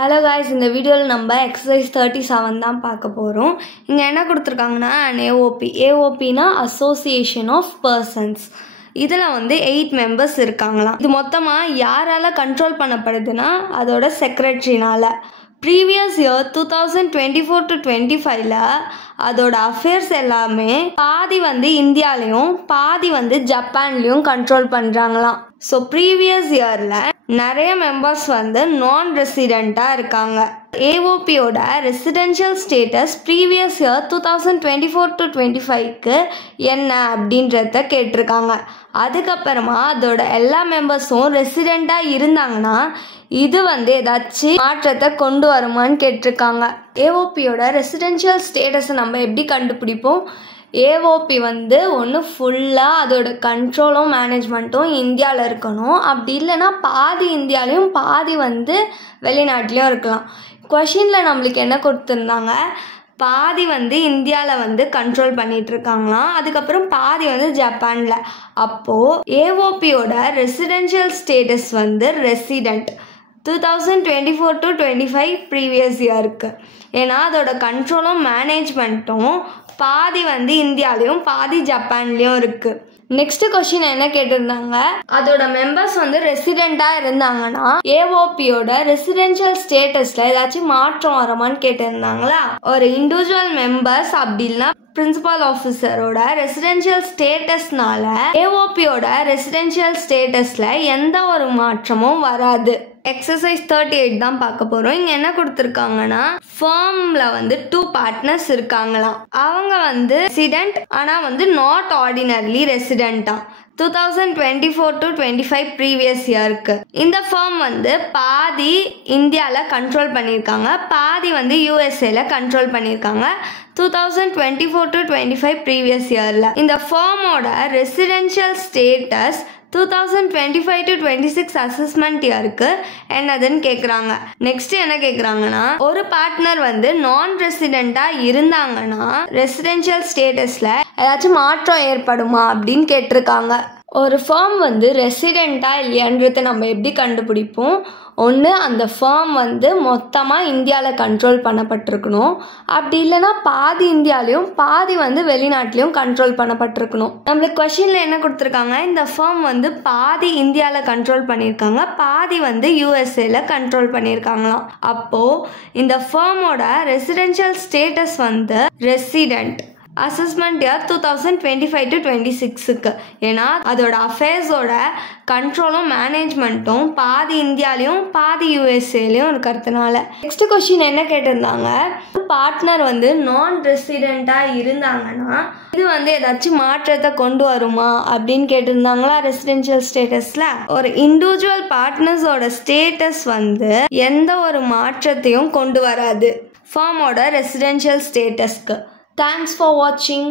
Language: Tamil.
Hello guys, in the video நம்ம exercise 37 தான் பார்க்க போறோம். இங்க என்ன கொடுத்திருக்காங்கன்னா an AOP. AOP னா Association of Persons. இதுல வந்து 8 members இருக்காங்களாம். இது மொத்தமா யாரால கண்ட்ரோல் பண்ணப்படுதுன்னா அதோட செக்ரட்டரினால. Previous year 2024 to 25ல அதோட அஃபேர்ஸ் எல்லாமே பாதி வந்து இந்தியாலயும் பாதி வந்து ஜப்பான்லயும் கண்ட்ரோல் பண்றாங்களாம். ஸோ ப்ரீவியஸ் இயர்ல நிறைய மெம்பர்ஸ் வந்து நான் ரெசிடெண்டா இருக்காங்க. ஏஓபியோட residential status previous year 2024 to 25க்கு என்ன அப்படின்றத கேட்டிருக்காங்க. அதுக்கப்புறமா அதோட எல்லா மெம்பர்ஸும் ரெசிடெண்டா இருந்தாங்கன்னா இது வந்து ஏதாச்சும் மாற்றத்தை கொண்டு வருமான்னு கேட்டிருக்காங்க. ஏஓபியோட ரெசிடென்ஷியல் ஸ்டேட்டஸை நம்ம எப்படி கண்டுபிடிப்போம்? ஏஓபி வந்து ஒன்று ஃபுல்லாக அதோட கண்ட்ரோலும் மேனேஜ்மெண்ட்டும் இந்தியாவில் இருக்கணும். அப்படி இல்லைன்னா பாதி இந்தியாலையும் பாதி வந்து வெளிநாட்டிலையும் இருக்கலாம். கொஷினில் நம்மளுக்கு என்ன கொடுத்துருந்தாங்க? பாதி வந்து இந்தியாவில் வந்து கண்ட்ரோல் பண்ணிட்டு இருக்காங்களாம், அதுக்கப்புறம் பாதி வந்து ஜப்பானில். அப்போது ஏஓபியோட ரெசிடென்ஷியல் ஸ்டேட்டஸ் வந்து ரெசிடெண்ட் 2024 to 25 ப்ரீவியஸ் இயருக்கு. ஏன்னா அதோட கண்ட்ரோலும் மேனேஜ்மெண்ட்டும் பாதி வந்து இந்தியாலையும் பாதி ஜப்பான்லேயும் இருக்கு. நெக்ஸ்ட் கொஸ்டின் என்ன கேட்டிருந்தாங்க? அதோட மெம்பர்ஸ் வந்து ரெசிடெண்டா இருந்தாங்கன்னா ஏஓபியோட ரெசிடென்ஷியல் ஸ்டேட்டஸ்ல ஏதாச்சும் மாற்றம் வருமான்னு கேட்டிருந்தாங்களா? ஒரு இண்டிவிஜுவல் மெம்பர்ஸ் அப்படி இல்லைன்னா பிரின்சிபல் ஆஃபீஸரோட ரெசிடென்ஷியல் ஸ்டேட்டஸ்னால ஏஓபியோட ரெசிடென்ஷியல் ஸ்டேட்டஸ்ல எந்த ஒரு மாற்றமும் வராது. எக்ஸசைஸ் 38 தான் பார்க்க போறோம். இங்க என்ன கொடுத்துருக்காங்கன்னா ஃபார்ம்ல வந்து 2 பார்ட்னர்ஸ் இருக்காங்களாம். அவங்க வந்து ரெசிடென்ட் ஆனா வந்து நாட் ஆர்டினரிலி ரெசிடென்டா 2024 to 25 ப்ரீவியஸ் இயருக்கு. இந்த ஃபார்ம் வந்து பாதி இந்தியாவில் கண்ட்ரோல் பண்ணியிருக்காங்க, பாதி வந்து யூஎஸ்ஏல கண்ட்ரோல் பண்ணியிருக்காங்க 2024 to 25 ப்ரீவியஸ் இயரில். இந்த ஃபார்மோட ரெசிடென்ஷியல் ஸ்டேட்டஸ் 2025 to 26 அசஸ்மெண்ட் இயருக்கு என்னதுன்னு கேட்குறாங்க. நெக்ஸ்ட் என்ன கேட்குறாங்கன்னா ஒரு பார்ட்னர் வந்து நான் ரெசிடெண்டா இருந்தாங்கன்னா ரெசிடென்ஷியல் ஸ்டேட்டஸ்ல ஏதாச்சும் மாற்றம் ஏற்படுமா அப்படின்னு கேட்டிருக்காங்க. ஒரு ஃபார்ம் வந்து ரெசிடெண்டா இல்லையான்றதை நம்ம எப்படி கண்டுபிடிப்போம்? ஒன்று அந்த ஃபார்ம் வந்து மொத்தமாக இந்தியாவில் கண்ட்ரோல் பண்ணப்பட்டிருக்கணும், அப்படி இல்லைன்னா பாதி இந்தியாலையும் பாதி வந்து வெளிநாட்டிலையும் கண்ட்ரோல் பண்ணப்பட்டிருக்கணும். நம்மளுக்கு கொஷினில் என்ன கொடுத்துருக்காங்க? இந்த ஃபார்ம் வந்து பாதி இந்தியாவில் கண்ட்ரோல் பண்ணியிருக்காங்க, பாதி வந்து யூஎஸ்ஏல கண்ட்ரோல் பண்ணியிருக்காங்களாம். அப்போது இந்த ஃபார்மோட ரெசிடென்ஷியல் ஸ்டேட்டஸ் வந்து ரெசிடெண்ட் அசஸ்மெண்ட் இயர் 2025 to 26க்கு. ஏன்னா அதோட அஃபேர்ஸோட கண்ட்ரோலும் மேனேஜ்மெண்ட்டும் பாதி இந்தியாலையும் பாதி யூஎஸ்ஏலையும் இருக்கிறதுனால. நெக்ஸ்ட் கொஸ்டின் என்ன கேட்டிருந்தாங்க? பார்ட்னர் வந்து நான் ரெசிடெண்டா இருந்தாங்கன்னா இது வந்து ஏதாச்சும் மாற்றத்தை கொண்டு வருமா அப்படின்னு கேட்டிருந்தாங்களா? ரெசிடென்ஷியல் ஸ்டேட்டஸ்ல ஒரு இண்டிவிஜுவல் பார்ட்னர்ஸோட ஸ்டேட்டஸ் வந்து எந்த ஒரு மாற்றத்தையும் கொண்டு வராது ஃபார்மோட ரெசிடென்ஷியல் ஸ்டேட்டஸ்க்கு. Thanks for watching.